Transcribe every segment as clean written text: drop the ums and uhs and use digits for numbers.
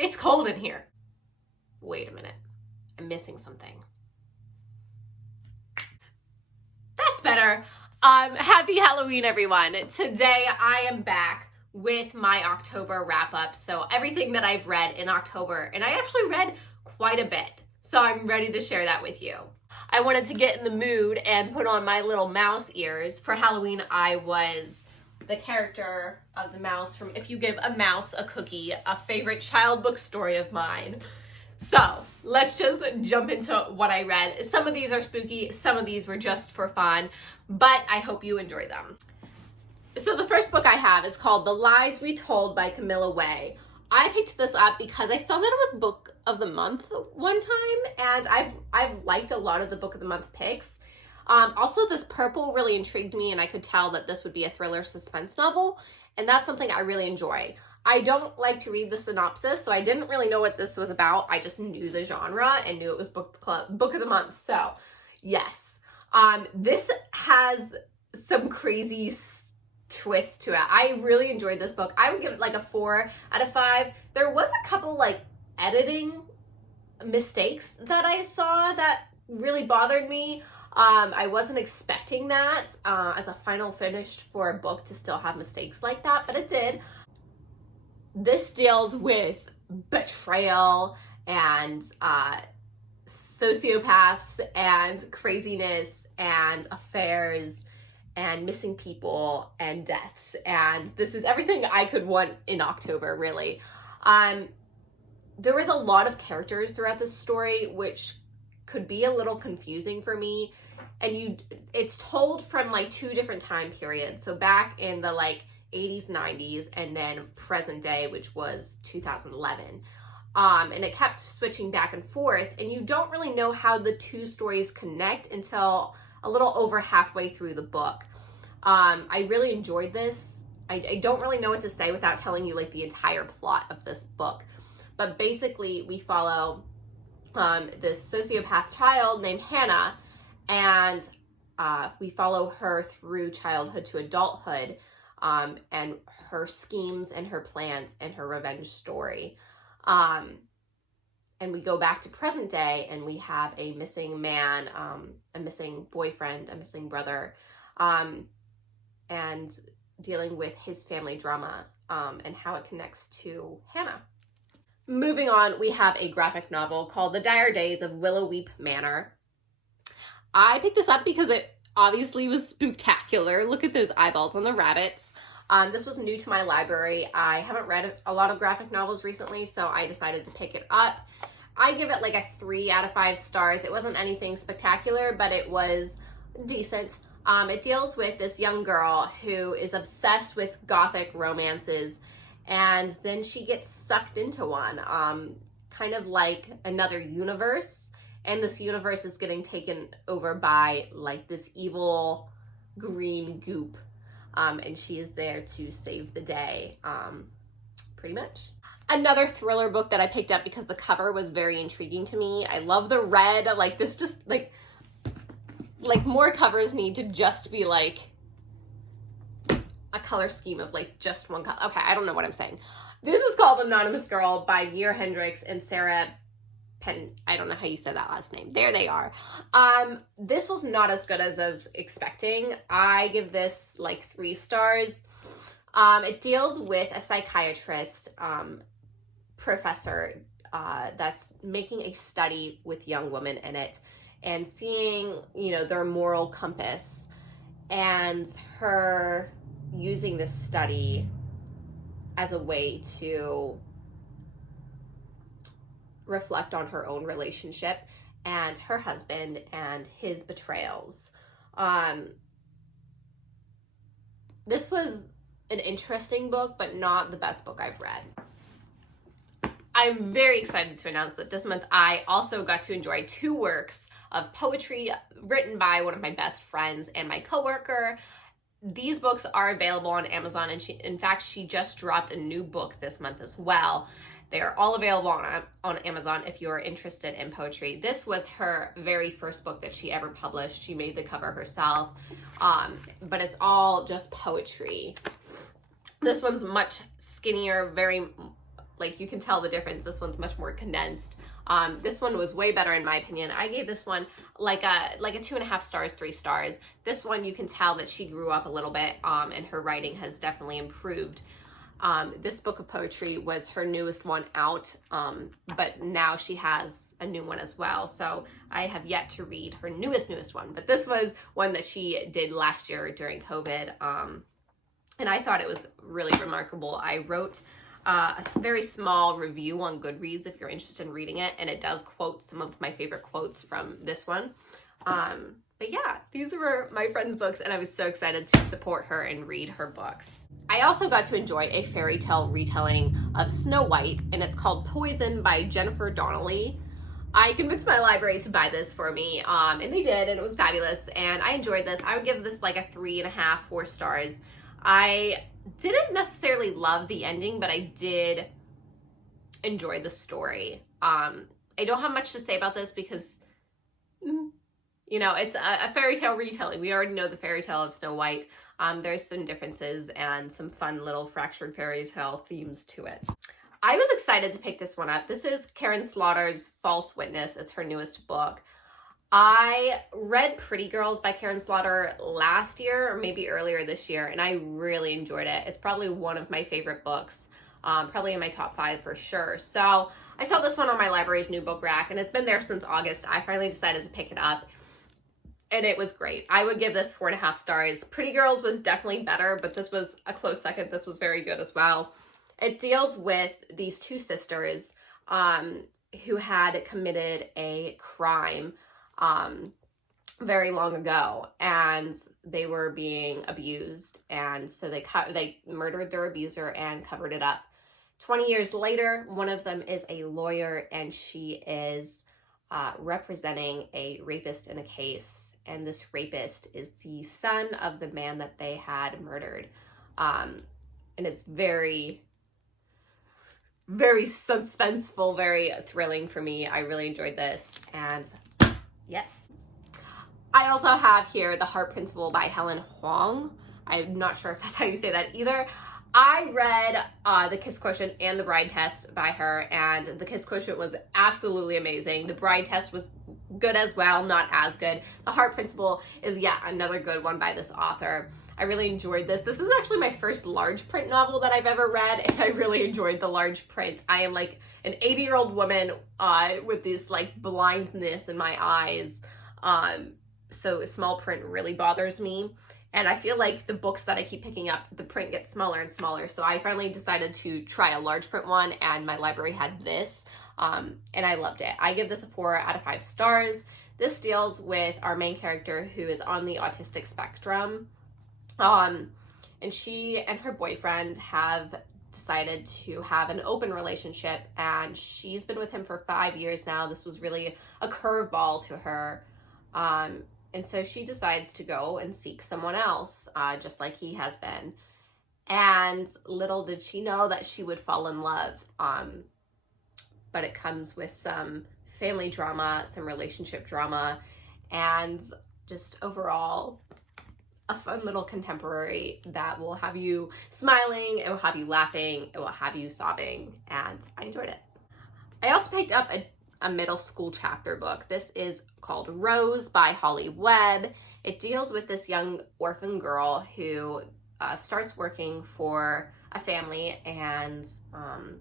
It's cold in here. Wait a minute. I'm missing something. That's better. Happy Halloween, everyone. Today I am back with my October wrap-up. So everything that I've read in October, and I actually read quite a bit. So I'm ready to share that with you. I wanted to get in the mood and put on my little mouse ears. For Halloween, I was the character of the mouse from If You Give a Mouse a Cookie, a favorite child book story of mine. So let's just jump into what I read. Some of these are spooky, some of these were just for fun, but I hope you enjoy them. So the first book I have is called The Lies Retold by Camilla Way. I picked this up because I saw that it was Book of the Month one time, and I've liked a lot of the Book of the Month picks. Also, this purple really intrigued me, and I could tell that this would be a thriller suspense novel, and that's something I really enjoy. I don't like to read the synopsis, so I didn't really know what this was about. I just knew the genre and knew it was Book of the Month. So, yes. This has some crazy twist to it. I really enjoyed this book. I would give it like a 4 out of 5. There was a couple like editing mistakes that I saw that really bothered me. I wasn't expecting that as a final finish for a book to still have mistakes like that, but it did. This deals with betrayal and sociopaths and craziness and affairs and missing people and deaths. And this is everything I could want in October, really. There was a lot of characters throughout this story, which could be a little confusing for me. And it's told from like 2 different time periods. So back in the like 80s, 90s, and then present day, which was 2011. And it kept switching back and forth, and you don't really know how the 2 stories connect until a little over halfway through the book. I really enjoyed this. I don't really know what to say without telling you like the entire plot of this book. But basically, we follow this sociopath child named Hannah, and we follow her through childhood to adulthood, and her schemes and her plans and her revenge story. And we go back to present day, and we have a missing man, a missing boyfriend, a missing brother, and dealing with his family drama and how it connects to Hannah. Moving on, we have a graphic novel called The Dire Days of Willowbrook Manor. I picked this up because it obviously was spooktacular. Look at those eyeballs on the rabbits. This was new to my library. I haven't read a lot of graphic novels recently, so I decided to pick it up. I give it like a 3 out of 5 stars. It wasn't anything spectacular, but it was decent. It deals with this young girl who is obsessed with gothic romances, and then she gets sucked into one, kind of like another universe, and this universe is getting taken over by like this evil green goop, and she is there to save the day, pretty much. Another thriller book that I picked up because the cover was very intriguing to me. I love the red, like this just like more covers need to just be like a color scheme of like just one color. Okay, I don't know what I'm saying. This is called Anonymous Girl by Gear Hendricks and Sarah Penn. I don't know how you said that last name. There they are. This was not as good as I was expecting. I give this like 3 stars. It deals with a psychiatrist professor that's making a study with young women in it and seeing, you know, their moral compass, and her using this study as a way to reflect on her own relationship and her husband and his betrayals. This was an interesting book, but not the best book I've read. I'm very excited to announce that this month I also got to enjoy 2 works of poetry written by one of my best friends and my coworker. These books are available on Amazon, and in fact, she just dropped a new book this month as well. They are all available on Amazon if you're interested in poetry. This was her very first book that she ever published. She made the cover herself, but it's all just poetry. This one's much skinnier, very like you can tell the difference. This one's much more condensed. This one was way better in my opinion. I gave this one like a 2.5 stars, 3 stars. This one you can tell that she grew up a little bit, and her writing has definitely improved. This book of poetry was her newest one out, but now she has a new one as well. So I have yet to read her newest one, but this was one that she did last year during COVID. And I thought it was really remarkable. I wrote a very small review on Goodreads if you're interested in reading it, and it does quote some of my favorite quotes from this one. But yeah, these were my friend's books, and I was so excited to support her and read her books. I also got to enjoy a fairy tale retelling of Snow White, and it's called Poison by Jennifer Donnelly. I convinced my library to buy this for me, and they did, and it was fabulous, and I enjoyed this. I would give this like a 3.5, 4 stars. I didn't necessarily love the ending, but I did enjoy the story. I don't have much to say about this because, you know, it's a fairy tale retelling. We already know the fairy tale of Snow White. There's some differences and some fun little fractured fairy tale themes to it. I was excited to pick this one up. This is Karin Slaughter's False Witness. It's her newest book. I read Pretty Girls by Karin Slaughter last year or maybe earlier this year, and I really enjoyed it. It's probably one of my favorite books, probably in my top 5 for sure. So I saw this one on my library's new book rack, and it's been there since August. I finally decided to pick it up, and it was great. I would give this 4.5 stars. Pretty Girls was definitely better, but this was a close second. This was very good as well. It deals with these 2 sisters who had committed a crime very long ago, and they were being abused, and so they murdered their abuser and covered it up. 20 years later, one of them is a lawyer, and she is representing a rapist in a case, and this rapist is the son of the man that they had murdered. And it's very, very suspenseful, very thrilling for me. I really enjoyed this, and yes. I also have here The Heart Principle by Helen Hoang. I'm not sure if that's how you say that either. I read The Kiss Quotient and The Bride Test by her, and The Kiss Quotient was absolutely amazing. The Bride Test was good as well, not as good. The Heart Principle is yet another good one by this author. I really enjoyed this. This is actually my first large print novel that I've ever read, and I really enjoyed the large print. I am like an 80-year-old woman with this like blindness in my eyes. So small print really bothers me. And I feel like the books that I keep picking up, the print gets smaller and smaller. So I finally decided to try a large print one, and my library had this, and I loved it. I give this a 4 out of 5 stars. This deals with our main character who is on the autistic spectrum. And she and her boyfriend have decided to have an open relationship, and she's been with him for 5 years now. This was really a curveball to her. And so she decides to go and seek someone else, just like he has been. And little did she know that she would fall in love. But it comes with some family drama, some relationship drama, and just overall a fun little contemporary that will have you smiling, it will have you laughing, it will have you sobbing, and I enjoyed it. I also picked up a middle school chapter book. This is called Rose by Webb. It deals with this young orphan girl who starts working for a family and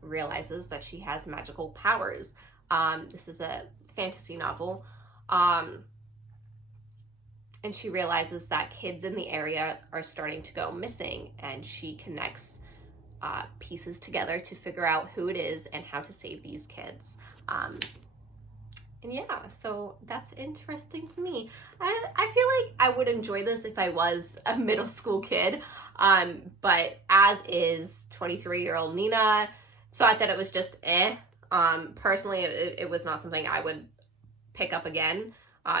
realizes that she has magical powers. This is a fantasy novel. And she realizes that kids in the area are starting to go missing, and she connects pieces together to figure out who it is and how to save these kids. And yeah, so that's interesting to me. I feel like I would enjoy this if I was a middle school kid, but as is 23-year-old Nina thought that it was just Personally, it was not something I would pick up again.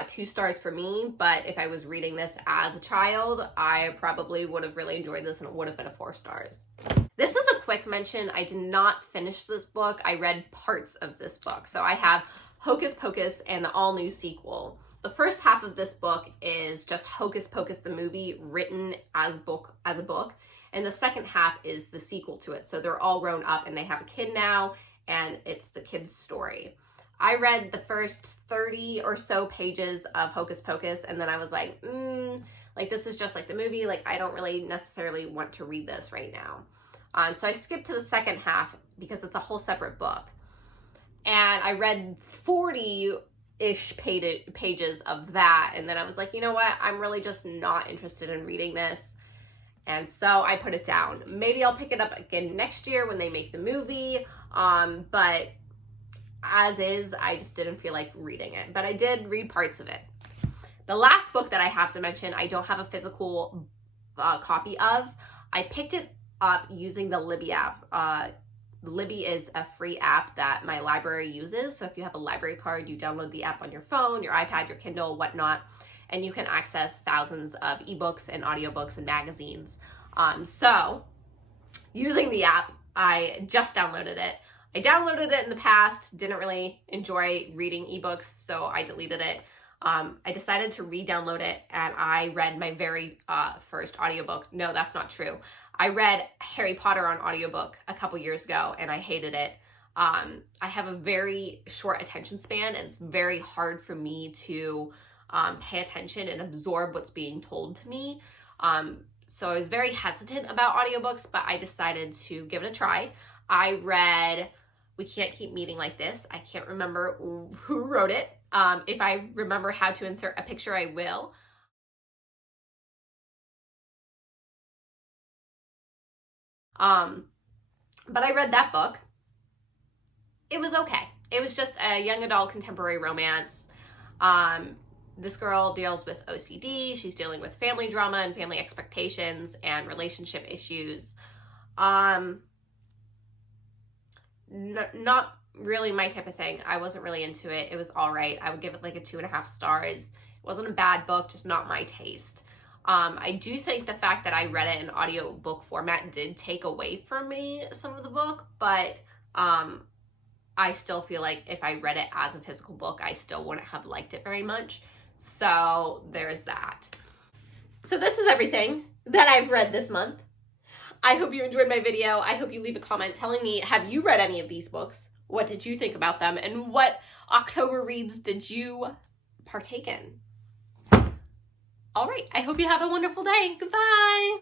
2 stars for me, but if I was reading this as a child, I probably would have really enjoyed this and it would have been a 4 stars. This is a quick mention. I did not finish this book. I read parts of this book. So I have Hocus Pocus and the all-new sequel. The first half of this book is just Hocus Pocus the movie written as a book, and the second half is the sequel to it. So they're all grown up and they have a kid now, and it's the kid's story. I read the first 30 or so pages of Hocus Pocus, and then I was like, like this is just like the movie. Like I don't really necessarily want to read this right now. So I skipped to the second half because it's a whole separate book. And I read 40-ish pages of that. And then I was like, you know what? I'm really just not interested in reading this. And so I put it down. Maybe I'll pick it up again next year when they make the movie. But as is, I just didn't feel like reading it. But I did read parts of it. The last book that I have to mention, I don't have a physical copy of. I picked it up using the Libby app. Libby is a free app that my library uses. So if you have a library card, you download the app on your phone, your iPad, your Kindle, whatnot, and you can access thousands of ebooks and audiobooks and magazines. So using the app, I just downloaded it. I downloaded it in the past, didn't really enjoy reading ebooks, so I deleted it. I decided to re-download it, and I read my very first audiobook. No, that's not true. I read Harry Potter on audiobook a couple years ago, and I hated it. I have a very short attention span, and it's very hard for me to pay attention and absorb what's being told to me. So I was very hesitant about audiobooks, but I decided to give it a try. I read We Can't Keep Meeting Like This. I can't remember who wrote it. If I remember how to insert a picture, I will. But I read that book. It was okay. It was just a young adult contemporary romance. This girl deals with OCD. She's dealing with family drama and family expectations and relationship issues. Not really my type of thing. I wasn't really into it. It was all right. I would give it like a 2.5 stars. It wasn't a bad book, just not my taste. I do think the fact that I read it in audiobook format did take away from me some of the book, but I still feel like if I read it as a physical book, I still wouldn't have liked it very much. So there's that. So this is everything that I've read this month. I hope you enjoyed my video. I hope you leave a comment telling me, have you read any of these books? What did you think about them? And what October reads did you partake in? All right, I hope you have a wonderful day. Goodbye.